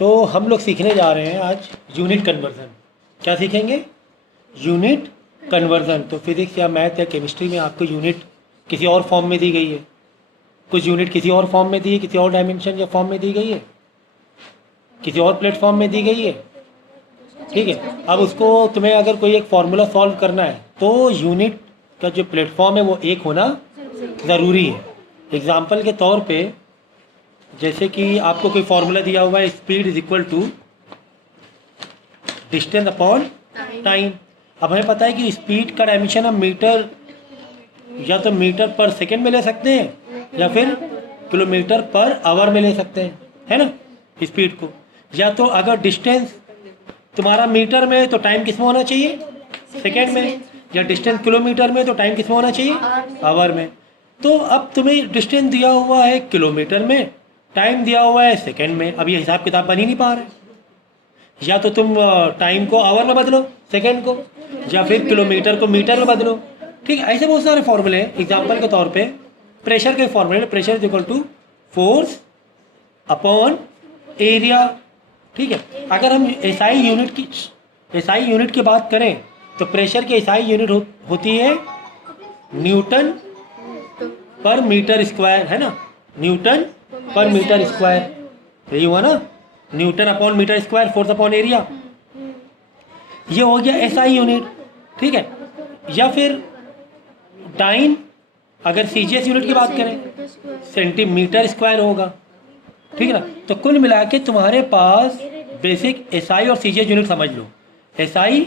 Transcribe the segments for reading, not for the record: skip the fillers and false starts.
तो हम लोग सीखने जा रहे हैं आज यूनिट कन्वर्जन। क्या सीखेंगे? Unit conversion. तो फिजिक्स या मैथ या केमिस्ट्री में आपको यूनिट किसी और फॉर्म में दी गई है, कुछ यूनिट किसी और फॉर्म में दी है, किसी और डायमेंशन या फॉर्म में दी गई है, किसी और प्लेटफॉर्म में दी गई है। ठीक है, अब उसको तुम्हें अगर कोई एक फार्मूला सॉल्व करना है तो यूनिट का जो प्लेटफॉर्म है वो एक होना ज़रूरी है। एग्जाम्पल के तौर पे जैसे कि आपको कोई फार्मूला दिया हुआ है, speed is equal to distance upon time. अब हमें पता है कि स्पीड का डायमेंशन हम मीटर या तो मीटर पर सेकेंड में ले सकते हैं या फिर किलोमीटर पर आवर में ले सकते हैं, है ना, स्पीड को। या तो अगर डिस्टेंस तुम्हारा मीटर में तो टाइम किस में होना चाहिए? सेकेंड में। या डिस्टेंस किलोमीटर में तो टाइम किस में होना चाहिए? आवर में। तो अब तुम्हें डिस्टेंस दिया हुआ है किलोमीटर में, टाइम दिया हुआ है सेकेंड में। अब ये हिसाब किताब बन ही नहीं पा रहा है। या तो तुम टाइम को आवर में बदलो, सेकेंड को, या फिर किलोमीटर को मीटर में बदलो। ठीक है, ऐसे बहुत सारे फॉर्मूले हैं। एग्जाम्पल के तौर पे प्रेशर के फॉर्मूले, pressure is equal to force upon area. ठीक है, अगर हम एसआई यूनिट की बात करें तो प्रेशर की एसआई यूनिट होती है न्यूटन पर मीटर स्क्वायर, है ना, न्यूटन पर मीटर स्क्वायर। यही हुआ ना, Newton upon metre square, force upon area. ये हो गया एसआई यूनिट। ठीक है, या फिर टाइम अगर सीजीएस यूनिट की बात करें सेंटीमीटर स्क्वायर होगा। ठीक है ना। तो कुल मिला के तुम्हारे पास बेसिक एसआई और सीजीएस यूनिट समझ लो। एसआई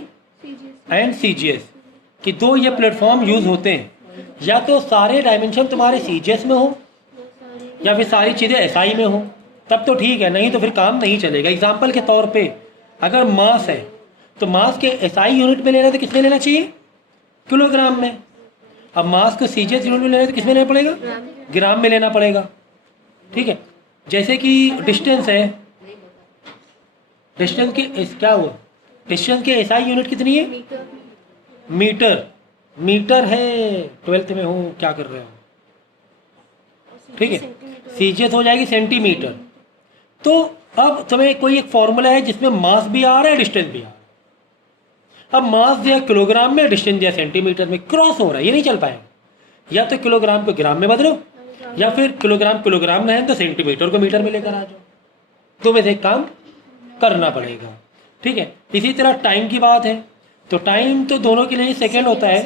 एंड सीजीएस कि दो ये प्लेटफॉर्म यूज होते हैं। या तो सारे डायमेंशन तुम्हारे सीजीएस में हो या फिर सारी चीज़ें एसआई में हो, तब तो ठीक है, नहीं तो फिर काम नहीं चलेगा। एग्जाम्पल के तौर पे अगर मास है तो मास के एसआई यूनिट में लेना तो किसमें लेना चाहिए? किलोग्राम में। अब मास को सीजीएस यूनिट में लेना तो किसमें लेना पड़ेगा? ग्राम में लेना पड़ेगा। ठीक है, जैसे कि डिस्टेंस है, डिस्टेंस के क्या हुआ, डिस्टेंस के एसआई यूनिट कितनी है? मीटर। मीटर है, 12th में हूँ, क्या कर रहे हो? ठीक है, सीजीएस हो जाएगी सेंटीमीटर। तो अब तुम्हें कोई एक फॉर्मूला है जिसमें मास भी आ रहा है, डिस्टेंस भी आ रहा है। अब मास दिया किलोग्राम में, डिस्टेंस दिया सेंटीमीटर में, क्रॉस हो रहा है, ये नहीं चल पाएगा। या तो किलोग्राम को ग्राम में बदलो या फिर किलोग्राम में है तो सेंटीमीटर को मीटर में लेकर आ जाओ। तो में से एक काम करना पड़ेगा। ठीक है, इसी तरह टाइम की बात है तो टाइम तो दोनों के लिए सेकेंड होता है।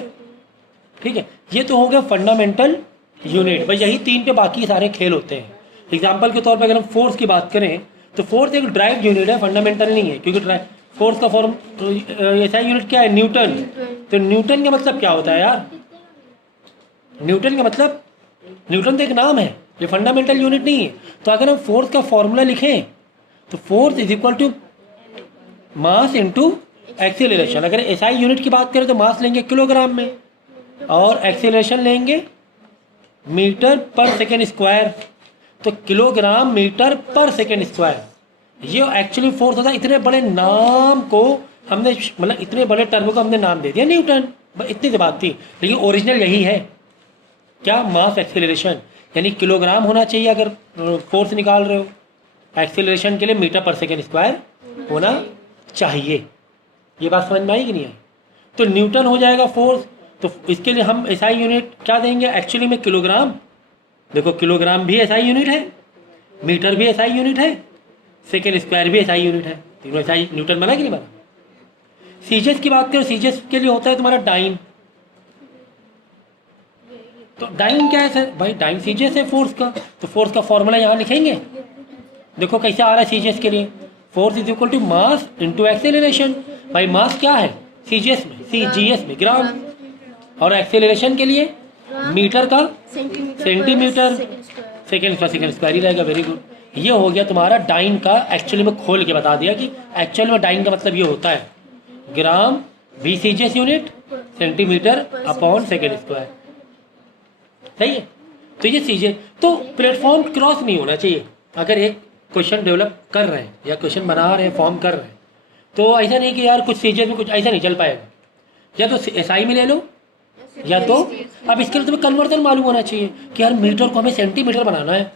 ठीक है, ये तो हो गया फंडामेंटल यूनिट। भाई यही तीन पे बाकी सारे खेल होते हैं। एग्जाम्पल के तौर पर अगर हम फोर्स की बात करें तो फोर्स एक ड्राइव यूनिट है, फंडामेंटल नहीं है, क्योंकि फोर्स का फॉर्म ऐसा यूनिट क्या है? न्यूटन। तो न्यूटन का मतलब क्या होता है यार? न्यूटन का मतलब, न्यूटन तो एक नाम है, ये फंडामेंटल यूनिट नहीं है। तो अगर हम फोर्स का फॉर्मूला लिखें तो force is equal to mass into acceleration. अगर एसआई यूनिट की बात करें तो मास लेंगे किलोग्राम में और एक्सीलरेशन लेंगे मीटर पर सेकेंड स्क्वायर। तो किलोग्राम मीटर पर सेकेंड स्क्वायर ये एक्चुअली फोर्स होता है। इतने बड़े नाम को हमने, मतलब इतने बड़े टर्म को हमने नाम दे दिया न्यूटन, बस इतनी सी बात थी। लेकिन ओरिजिनल यही है, क्या? मास एक्सीलरेशन, यानी किलोग्राम होना चाहिए अगर फोर्स निकाल रहे हो। एक्सीलरेशन के लिए मीटर पर सेकेंड स्क्वायर होना चाहिए। ये बात समझ में आई कि नहीं आई? तो न्यूटन हो जाएगा फोर्स। तो इसके लिए हम एसआई यूनिट क्या देंगे? एक्चुअली में किलोग्राम। देखो किलोग्राम भी एसआई यूनिट है, मीटर भी एसआई यूनिट है, सेकेंड स्क्वायर भी एसआई यूनिट है। तीनों एसआई न्यूटन बना कि नहीं बना? सीजीएस की बात करो, सीजीएस के लिए होता है तुम्हारा डाइन। तो डाइन क्या है सर? भाई डाइन सीजीएस है फोर्स का। तो फोर्स का फॉर्मूला यहाँ लिखेंगे। देखो कैसे आ रहा है सीजीएस के लिए, force is equal to mass into acceleration. भाई मास क्या है सीजीएस में? ग्राम। और एक्सेलरेशन के लिए मीटर का सेंटीमीटर, सेकेंड का सेकेंड स्क्वायर ही रहेगा। वेरी गुड, ये हो गया तुम्हारा डाइन का। एक्चुअली में खोल के बता दिया कि एक्चुअल में डाइन का मतलब ये होता है ग्राम भी CGS unit, centimetre upon second square. सही है। तो ये सीजीएस, तो प्लेटफॉर्म क्रॉस नहीं होना चाहिए। अगर एक क्वेश्चन डेवलप कर रहे हैं या क्वेश्चन बना रहे हैं, फॉर्म कर रहे हैं, तो ऐसा नहीं कि यार कुछ सीजीएस में कुछ ऐसा नहीं चल पाएगा। या तो एसआई में ले लो या तो अब इसके लिए तुम्हें कन्वर्जन मालूम होना चाहिए कि यार मीटर को हमें सेंटीमीटर बनाना है,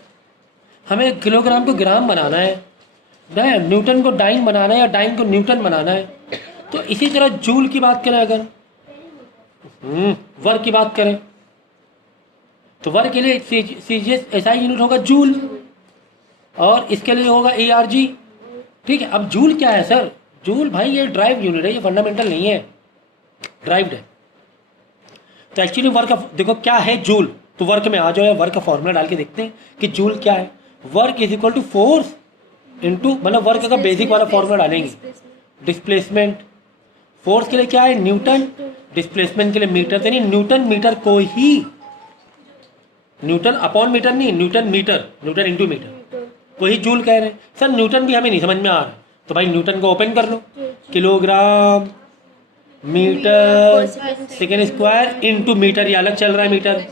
हमें किलोग्राम को ग्राम बनाना है, ना, न्यूटन को डाइन बनाना है या डाइन को न्यूटन बनाना है। तो इसी तरह जूल की बात करें, अगर वर्क की बात करें, तो वर्क के लिए सीजीएस एसआई यूनिट होगा जूल, और इसके लिए होगा एआरजी। ठीक है, अब जूल क्या है सर? जूल भाई ये ड्राइव यूनिट है, ये फंडामेंटल नहीं है, ड्राइव्ड है। तो एक्चुअली वर्क देखो क्या है जूल, तो वर्क में आ जाओ, वर्क का फॉर्मूला डाल के देखते हैं कि जूल क्या है। Work is equal to force into, मतलब वर्क का बेसिक वाला फॉर्मूला डालेंगे, डिस्प्लेसमेंट। फोर्स के लिए क्या है? न्यूटन, डिस्प्लेसमेंट के लिए मीटर। यानी न्यूटन मीटर को ही, न्यूटन अपॉन मीटर नहीं, newton metre, newton into metre को ही जूल कह रहे हैं। सर न्यूटन भी हमें नहीं समझ में आ रहा, तो भाई न्यूटन को ओपन कर लो, kilogram metre second square into metre, ये अलग चल रहा है मीटर,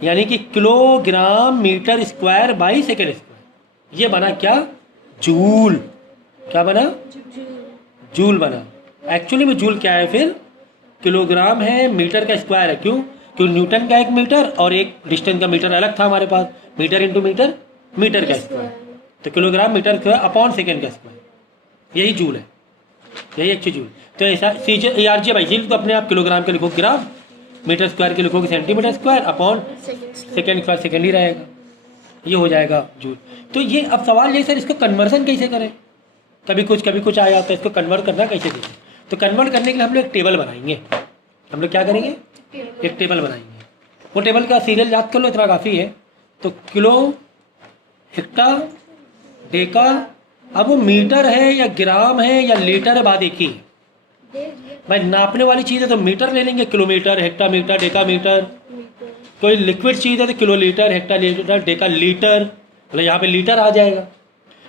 यानी कि kilogram metre square by second square. ये बना क्या? जूल। क्या बना? जूल बना। एक्चुअली में जूल क्या है फिर? किलोग्राम है, मीटर का स्क्वायर है। क्यों? क्योंकि न्यूटन का एक मीटर और एक डिस्टेंस का मीटर अलग था हमारे पास, मीटर इंटू मीटर, मीटर का स्क्वायर, तो kilogram metre square upon second का स्क्वायर, यही जूल है, यही एक्चुअली जूल। तो ऐसा सीजे एआरजी बाई जूल, तो अपने आप किलोग्राम के लिखो ग्राम, मीटर स्क्वायर के लिखोगे centimetre square upon second square, second ही रहेगा, ये हो जाएगा जूल। तो ये अब सवाल ये सर इसको कन्वर्सन कैसे करें? कभी कुछ आ जाता है, इसको कन्वर्ट करना कैसे देखें? तो कन्वर्ट करने के लिए हम लोग एक टेबल बनाएंगे। हम लोग क्या करेंगे? एक टेबल बनाएंगे। वो टेबल का सीरियल याद कर लो, इतना काफ़ी है। तो किलो, हेक्टा, डेका, अब वो मीटर है या ग्राम है या लीटर है, बात एक ही है। भाई नापने वाली चीज़ है तो मीटर ले लेंगे, किलोमीटर, हेक्टामीटर, डेकामीटर। कोई लिक्विड चीज़ है तो kilo litre, hectolitre, Deka litre, मतलब यहाँ पे लीटर आ जाएगा,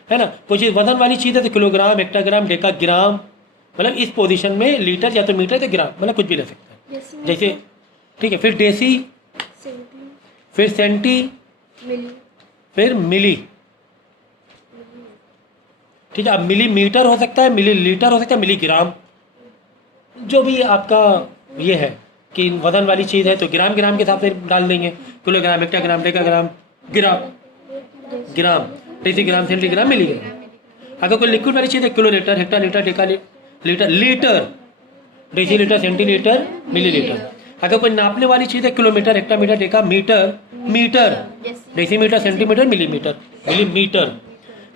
है ना। कोई चीज़ वजन वाली चीज़ है तो किलोग्राम, हेक्टाग्राम, डेका ग्राम, मतलब इस पोजीशन में लीटर या तो मीटर या ग्राम, मतलब कुछ भी ले सकते हैं जैसे। ठीक है, फिर डेसी, फिर सेंटी, फिर मिली। ठीक है, अब मिलीमीटर हो सकता है, मिली लीटर हो सकता है, मिलीग्राम, जो भी आपका ये है कि वजन वाली चीज़ है तो ग्राम ग्राम के हिसाब से डाल देंगे, kilogram, hectogram, decagram, gram, gram, decigram, centigram, milligram. अगर कोई लिक्विड वाली चीज़ है, kilolitre, hectolitre, decalitre, litre, decilitre, centilitre, millilitre. अगर कोई नापने वाली चीज़ है, kilometre, hectometre, decametre, metre, decimetre, centimetre, millimetre, millimetre.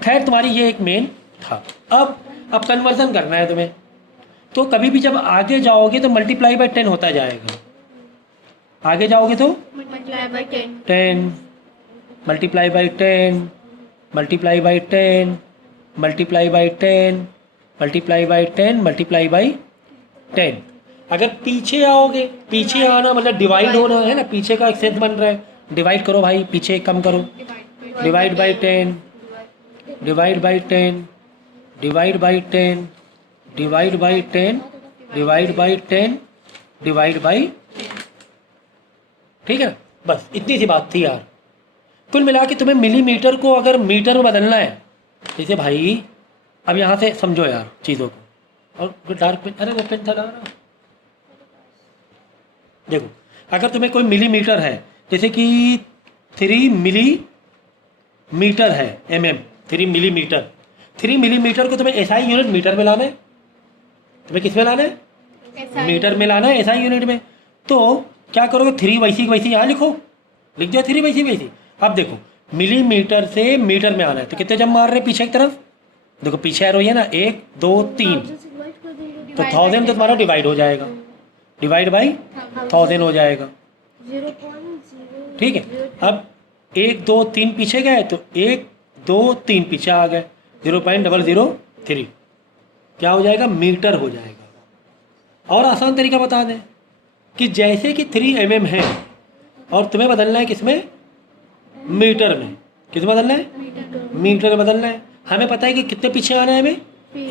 खैर तुम्हारी ये एक मेन था। अब कन्वर्जन करना है तुम्हें, तो कभी भी जब आगे जाओगे तो मल्टीप्लाई बाय 10 होता जाएगा। आगे जाओगे तो multiply by 10, multiply by 10, multiply by 10, multiply by 10, multiply by 10, multiply by 10। अगर पीछे आओगे, पीछे आना मतलब डिवाइड होना है ना, पीछे का एक सेंस बन रहा है, डिवाइड करो भाई, पीछे कम करो, divide by 10, divide by 10, divide by 10, divide by 10, divide by 10, divide by, ठीक है ना। बस इतनी सी बात थी यार। कुल मिला के तुम्हें मिलीमीटर को अगर मीटर में बदलना है, जैसे भाई अब यहाँ से समझो यार चीज़ों को, और डार्क पेन, अरे वो पेन था ना, देखो अगर तुम्हें कोई मिलीमीटर है, जैसे कि 3 मिलीमीटर है, mm, 3 मिलीमीटर, 3 मिलीमीटर को तुम्हें एसआई यूनिट मीटर में लाना है, तुम्हें किस में लाना है? मीटर में लाना है, एसआई यूनिट में। तो क्या करोगे? 3 वैसी यहाँ लिखो, लिख दो 3 वैसी। अब देखो मिलीमीटर से मीटर में आना है तो कितने जब मार रहे हैं पीछे की तरफ, देखो पीछे एरो है ना, 1 2 3, तो 1000 तो तुम्हारा डिवाइड हो जाएगा, डिवाइड बाई 1000 हो जाएगा। ठीक है, अब 1 2 3 पीछे गए तो 1 2 3 पीछे आ गए, 0.003 क्या हो जाएगा? मीटर हो जाएगा। और आसान तरीका बता दें कि जैसे कि 3 mm है और तुम्हें बदलना है किसमें? मीटर में। किसमें बदलना है? मीटर में बदलना है। हमें पता है कि कितने पीछे आना है हमें,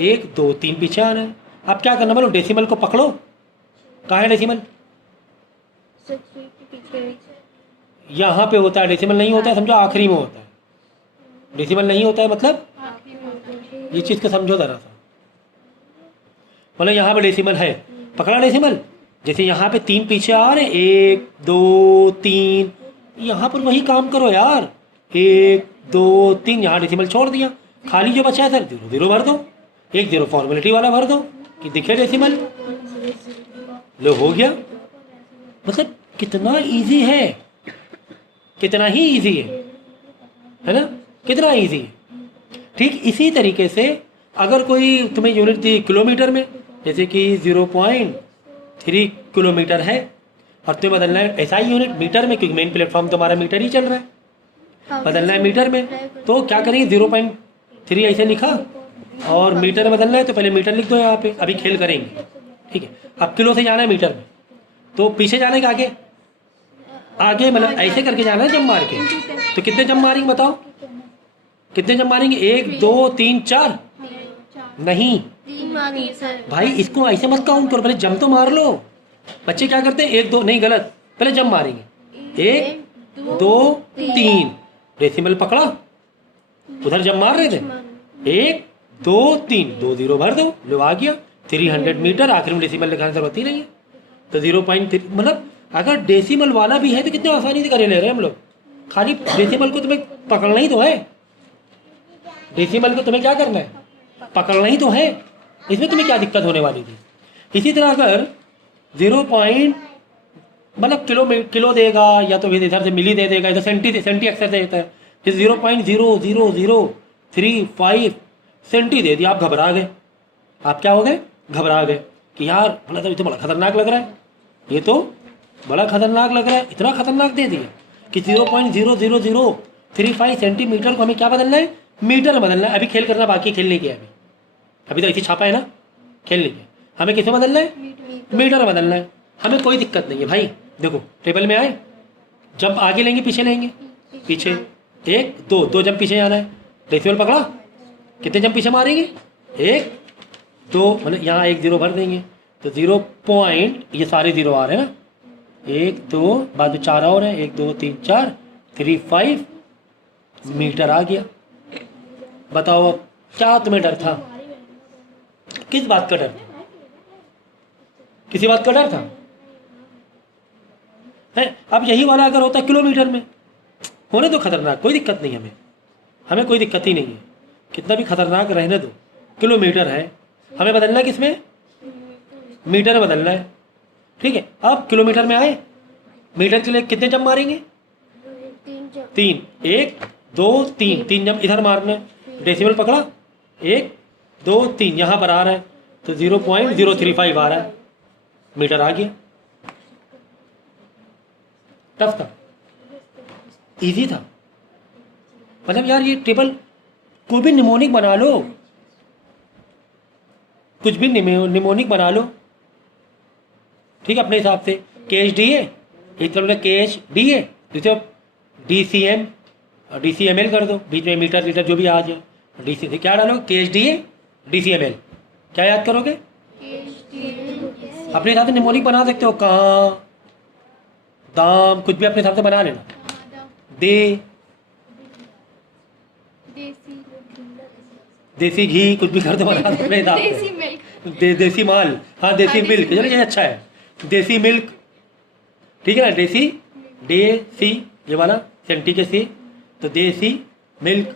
1 2 3 पीछे आना है। अब क्या करना, बोलो डेसिमल को पकड़ो, कहाँ है डेसिमल? यहाँ पे होता है, डेसिमल नहीं होता है, समझो आखिरी में होता है। डेसिमल नहीं होता है मतलब ये चीज़ को समझो जरा सा, मतलब यहाँ पे डेसिमल है, पकड़ा डेसिमल, जैसे यहाँ पे 3 पीछे आ रहे हैं, 1 2 3, यहाँ पर वही काम करो यार, 1 2 3, यहाँ डेसिमल छोड़ दिया, खाली जो बचा है सर जीरो जीरो भर दो, एक जीरो फॉर्मेलिटी वाला भर दो कि दिखे डेसिमल, लो हो गया। मतलब कितना इजी है, कितना ही इजी है ना, कितना इजी है। ठीक इसी तरीके से अगर कोई तुम्हें यूनिट दी किलोमीटर में, जैसे कि 0.3 किलोमीटर है और तुम्हें बदलना है एसआई यूनिट मीटर में, क्योंकि मेन प्लेटफॉर्म तुम्हारा मीटर ही चल रहा है, बदलना है मीटर में, तो क्या करेंगे 0.3 ऐसे लिखा और मीटर में बदलना है तो पहले मीटर लिख दो यहाँ पे, अभी खेल करेंगे। ठीक है, अब किलो से जाना है मीटर में, तो पीछे जाने के आगे आगे मतलब ऐसे करके जाना है जंप मार के। तो कितने जंप मारेंगे बताओ, कितने जंप मारेंगे, 1 2 3 4 नहीं भाई, इसको ऐसे मत काउंट करो, पहले जंप तो मार लो। बच्चे क्या करते हैं 1 2 नहीं, गलत, पहले जंप मारेंगे 1 2 3 डेसिमल पकड़ा, उधर जंप मार रहे थे 1 2 3 2 जीरो भर दो, लो आ गया 300 मीटर। आखिर में डेसिमल लिखाने की जरूरत ही नहीं है। तो 0.3 मतलब अगर डेसिमल वाला भी है तो कितने आसानी से करे ले रहे हैं हम लोग, खाली डेसिमल को तुम्हें पकड़ना ही तो है, डेसिमल को तुम्हें क्या करना है, पकड़ना ही तो है, इसमें तुम्हें क्या दिक्कत होने वाली थी। इसी तरह अगर 0 मतलब किलो देगा या तो इधर से मिली दे देगा, इधर सेंटी अक्सर देता है, जैसे 0.00035 सेंटी दे दिया, आप घबरा गए, आप क्या हो गए, घबरा गए कि यार मतलब ये तो बड़ा खतरनाक लग रहा है, ये तो बड़ा खतरनाक लग रहा है, इतना खतरनाक दे दिया कि 0.00035 सेंटीमीटर को हमें क्या बदलना है, मीटर में बदलना है। अभी खेल करना बाकी, खेल नहीं किया अभी तो ऐसी छापा है ना, खेल नहीं किया, हमें किसे बदलना है, मीटर में बदलना है। हमें कोई दिक्कत नहीं है भाई, देखो टेबल में आए, जंप आगे लेंगे पीछे लेंगे, पीछे 1 2 जंप पीछे जाना है, डेसिमल पकड़ा, कितने जंप पीछे मारेंगे 1 2 मतलब यहाँ 1 जीरो भर देंगे, तो 0. ये सारे जीरो आ रहे हैं ना, 1 2 बाद में 4 और है, 1 2 3 4 35 मीटर आ गया। बताओ अब क्या तुम्हें डर था, किस बात का डर था, किसी बात का डर था है। अब यही वाला अगर होता किलोमीटर में, होने दो खतरनाक, कोई दिक्कत नहीं हमें, हमें कोई दिक्कत ही नहीं है, कितना भी खतरनाक रहने दो, किलोमीटर है, हमें बदलना है किसमें, मीटर में बदलना है। ठीक है, अब किलोमीटर में आए, मीटर के लिए कितने जंप मारेंगे, 3 1 2 3 जंप इधर मारने, डेसिमल पकड़ा 1 2 3 यहाँ पर आ रहा है, तो 0.035 आ रहा है, मीटर आ गया। टफ था, इजी था, मतलब यार ये टेबल कोई भी निमोनिक बना लो, कुछ भी निमोनिक बना लो, ठीक है, अपने हिसाब से KHDA, एक तरफ KHDA, दूसरे DCM और DCML कर दो, बीच में मीटर लीटर जो भी आ जाए, DC से क्या डालो, KHDA DCML, क्या याद करोगे, अपने हिसाब से निमोनिक बना सकते हो, कहाँ दाम कुछ भी अपने हिसाब से बना लेना, दे देसी घी कुछ भी कर दो, बना दो अपने हिसाब से, देसी माल, हाँ देसी मिल्क, चलो ये अच्छा है, देसी मिल्क, ठीक है ना, देसी ये वाला सेंटी के सी, तो देसी मिल्क,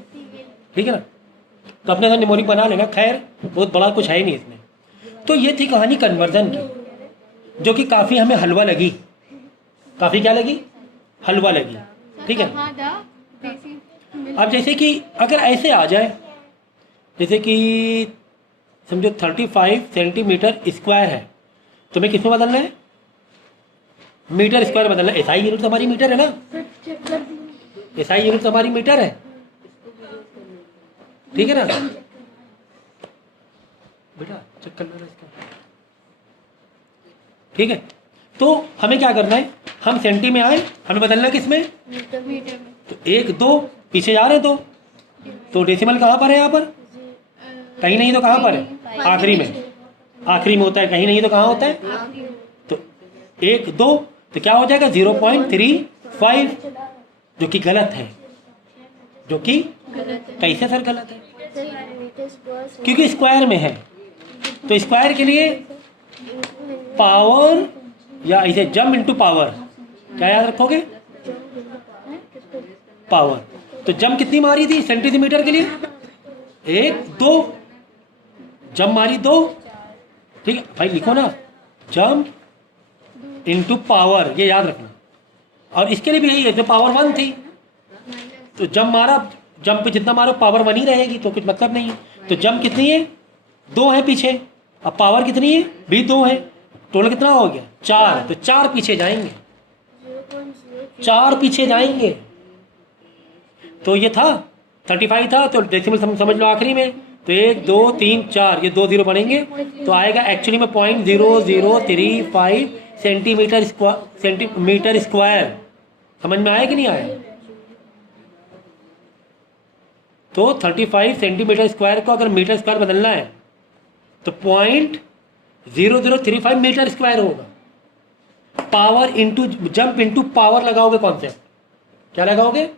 ठीक है ना, तो अपने साथ निमोनिक बना लेना। खैर बहुत बड़ा कुछ है ही नहीं इसमें। तो ये थी कहानी कन्वर्जन की, जो कि काफ़ी हमें हलवा लगी, काफ़ी क्या लगी, हलवा लगी, ठीक है। अब जैसे कि अगर ऐसे आ जाए, जैसे कि समझो 35 सेंटीमीटर स्क्वायर है, तुम्हें किसमें बदलना है, मीटर स्क्वायर बदलना है। एसआई यूनिट हमारी मीटर है ना, एसआई यूनिट हमारी मीटर है, ठीक है ना बेटा, चेक कर लेना इसका, ठीक है। तो हमें क्या करना है, हम सेंटी में आए, हमें बदलना किस में, तो 1 2 पीछे जा रहे हैं, तो डेसिमल कहाँ पर है, यहाँ पर कहीं नहीं तो कहाँ पर है, आखिरी में, आखिरी में होता है, कहीं नहीं तो कहाँ होता है, तो 1 2 तो क्या हो जाएगा 0.35, जो कि गलत है, जो कि कैसे सर गलत है, क्योंकि स्क्वायर में है, तो स्क्वायर के लिए पावर या इसे जम इनटू पावर, क्या याद रखोगे, पावर। तो जम कितनी मारी थी सेंटीमीटर के लिए, 1 2, जंप मारी 2, ठीक है भाई, लिखो ना जंप इनटू पावर, ये याद रखना। और इसके लिए भी यही है, जो पावर 1 थी तो जंप मारा, जंप पे जितना मारो पावर 1 ही रहेगी, तो कुछ मतलब नहीं है। तो जंप कितनी है, 2 है पीछे, अब पावर कितनी है भी 2 है, टोटल कितना हो गया 4, तो 4 पीछे जाएंगे, 4 पीछे जाएंगे। तो ये था 35 था, तो डेसिमल समझ लो आखिरी में, तो 1 2 3 4, ये 2 0 बनेंगे, तो आएगा एक्चुअली में 0.0035 सेंटीमीटर स्क्वायर। समझ में आया कि नहीं आया? तो 35 सेंटीमीटर स्क्वायर को अगर मीटर स्क्वायर बदलना है तो 0.0035 मीटर स्क्वायर होगा। Power into jump into power लगाओगे कॉन्सेप्ट, क्या लगाओगे?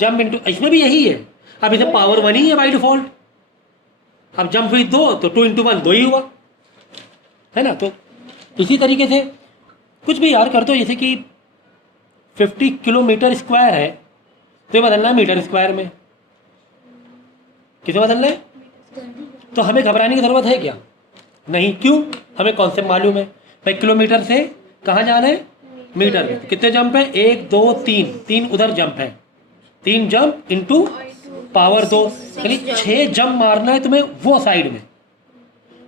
जंप इंटू, इसमें भी यही है। अब इसे पावर 1 ही है बाई डिफॉल्ट, अब जंप हुई 2 तो 2 इंटू 1 2 ही हुआ, है ना। तो इसी तरीके से कुछ भी यार कर दो, जैसे कि 50 किलोमीटर स्क्वायर है तो ये बदलना है मीटर स्क्वायर में, किसे बदलना है? तो हमें घबराने की जरूरत है क्या? नहीं, क्यों? हमें कॉन्सेप्ट मालूम है भाई, किलोमीटर से कहाँ जाना है? मीटर में। तो कितने जंप है? 1 2 3, 3 उधर जंप है, 3 जंप इंटू पावर 2, यानी 6 जंप मारना है तुम्हें वो साइड में।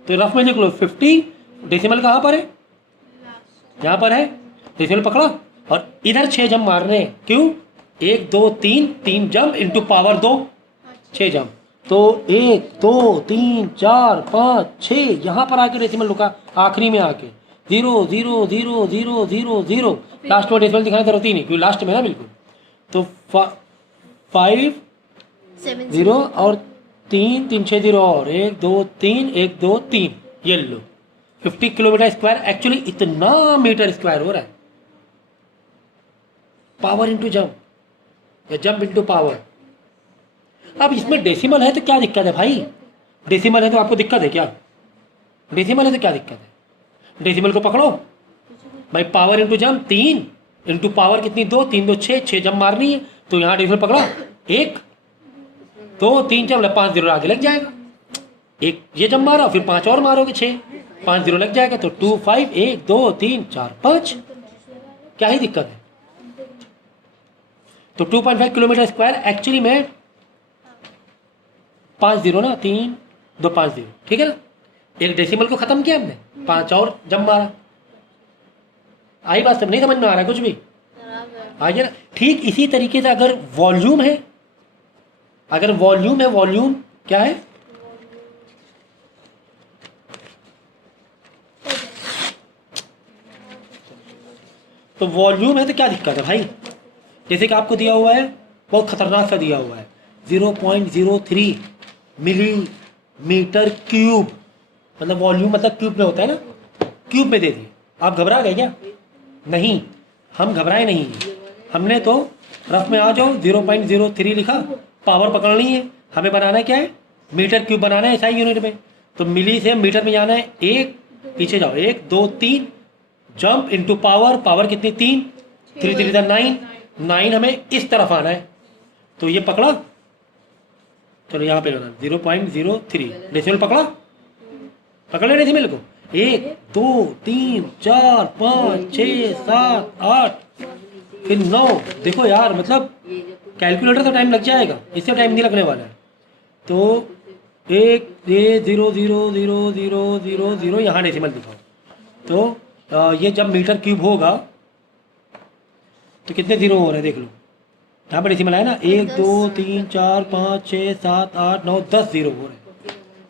तो रफ में लिख लो 50, डेसिमल कहाँ पर है? यहाँ पर है, डेसिमल पकड़ा, और इधर 6 जंप मारने हैं, क्यों? 1 2 3, 3 जंप इंटू पावर 2, 6 जंप। तो 1 2 3 4 5 6, यहाँ पर आके डेसिमल रुका, आखिरी में आके 0 0 0 0 0 0, लास्ट में डेसिमल दिखाने जरूरत ही नहीं, क्योंकि लास्ट में ना बिल्कुल। तो 5 0 और 3 3 6 0 और 1 2 3 1 2 3, ये लो 50 किलोमीटर स्क्वायर एक्चुअली इतना मीटर स्क्वायर हो रहा है। पावर इंटू जंप या जंप इंटू पावर। अब इसमें डेसिमल है तो क्या दिक्कत है भाई? डेसिमल है तो आपको दिक्कत है क्या? डेसिमल है तो क्या दिक्कत है? डेसिमल को पकड़ो भाई, power into jump 3 into power कितनी 2, 3 2 6, 6 जंप मारनी है, तो यहाँ डेसिमल पकड़ा 1 2 3 4, 5 0 आगे लग जाएगा, एक ये जंप मारा फिर 5 और मारोगे 6, 5 0 लग जाएगा, तो 2 5 1 2 3 4 5, क्या ही दिक्कत है? तो 2.5 किलोमीटर स्क्वायर एक्चुअली में 5 0 ना, 3 2 5 0, ठीक है ना। एक डेसिमल को खत्म किया हमने, 5 और जंप मारा। आई बात? सब नहीं समझ में आ रहा है कुछ भी? आइए ना। ठीक इसी तरीके से अगर वॉल्यूम है, अगर वॉल्यूम है, वॉल्यूम क्या है? तो वॉल्यूम है तो क्या दिक्कत है भाई? जैसे कि आपको दिया हुआ है, बहुत खतरनाक सा दिया हुआ है, 0.03 मिलीमीटर क्यूब, मतलब वॉल्यूम मतलब क्यूब में होता है ना, क्यूब में दे दिए। आप घबरा गए क्या? नहीं, हम घबराए नहीं, हमने तो रफ में आ जाओ 0.03 लिखा, पावर पकड़नी है, हमें बनाना क्या है? मीटर क्यूब बनाना है SI यूनिट में। तो मिली से मीटर में जाना है, 1 पीछे जाओ 1 2 3 जंप इंटू पावर, पावर कितनी 3, 3 3 9, 9 हमें इस तरफ आना है, तो ये पकड़ा, चलो यहाँ पे 0.03 डेसिमल पकड़ा, पकड़ ले डेसिमल को, 1 2 3 4 5 6 7 8 फिर 9। देखो यार, मतलब कैलकुलेटर तो टाइम लग जाएगा, इससे टाइम नहीं लगने वाला है। तो 1 0 0 0 0 0 0, यहाँ डेसिमल दिखाओ। तो ये जब मीटर क्यूब होगा तो कितने जीरो हो रहे हैं देख लो, यहाँ पर डेसिमल आया ना, 1 2 3 4 5 6 7 8 9 10 जीरो हो रहे हैं,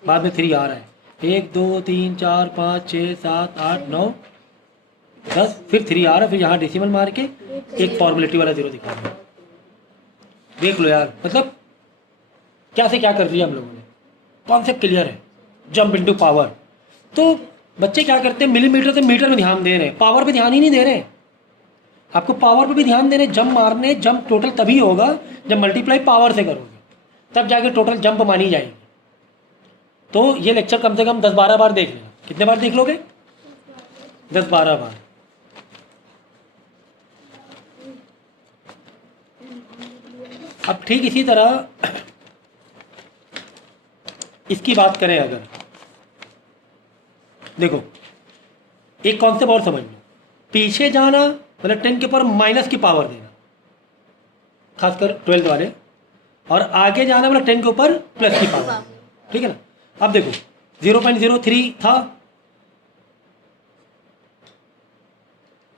बाद में 3 आ रहा है, 1 2 3 4 5 6 7 8 9 10, फिर 3 आ रहा है, फिर यहाँ डेसिमल मार के एक फॉर्मेलिटी वाला जीरो दिखा रहा है। देख लो यार, मतलब क्या से क्या कर लिया हम लोगों ने, कॉन्सेप्ट क्लियर है। जंप इनटू पावर, तो बच्चे क्या करते हैं, मिलीमीटर से मीटर में ध्यान दे रहे हैं, पावर पे ध्यान ही नहीं दे रहे हैं। आपको पावर पे भी ध्यान देने, जंप मारने, जंप टोटल तभी होगा जब मल्टीप्लाई पावर से करोगे, तब जाके टोटल जंप मानी जाएगी। तो ये लेक्चर कम से कम 10-12 बार देख लेना। कितने बार देख लोगे? 10-12 बार। अब ठीक इसी तरह इसकी बात करें अगर, देखो एक कॉन्सेप्ट और समझ लो, पीछे जाना मतलब 10 के पावर माइनस की पावर देना, खासकर 12th वाले, और आगे जाना मतलब 10 के ऊपर प्लस की पावर, ठीक है ना। अब देखो 0.03 था,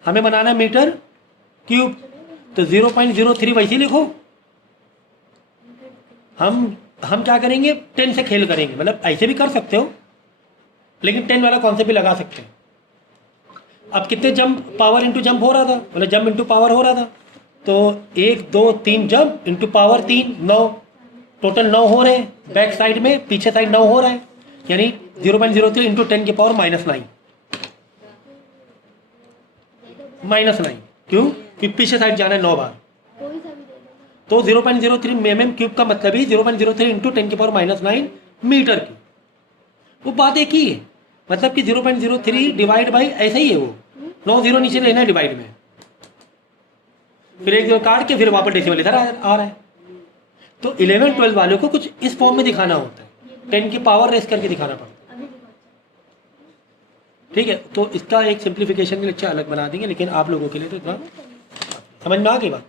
हमें बनाना है मीटर क्यूब, तो 0.03 वैसे ही लिखो। हम क्या करेंगे, 10 से खेल करेंगे, मतलब ऐसे भी कर सकते हो लेकिन 10 वाला कॉन्सेप्ट भी लगा सकते हैं। अब कितने जंप, पावर इंटू जंप हो रहा था, मतलब जंप इंटू पावर हो रहा था, तो 1 2 3 जंप इंटू पावर 3, 9, टोटल 9 हो रहे हैं बैक साइड में, पीछे साइड 9 हो रहा है, यानी 0.03 इंटू 10 के पावर -9, -9 क्यों, कि पीछे साइड जाना है 9 बार, तो 0.03 mm क्यूब का मतलब ही 0.03 इंटू 10 के पावर -9 मीटर की। वो बात एक ही है, मतलब कि 0.03 डिवाइड बाई ऐसा ही है, वो 9 0 नीचे लेना है डिवाइड में, फिर एक 0 काट के फिर वापस डेसिमल इधर आ रहा है। तो 11 12 वालों को कुछ इस फॉर्म में दिखाना होता है, 10 की पावर रेस करके दिखाना पड़ता है, ठीक है। तो इसका एक सिंप्लीफिकेशन के लिए अच्छा अलग बना देंगे, लेकिन आप लोगों के लिए तो इतना समझ में आ गई बात।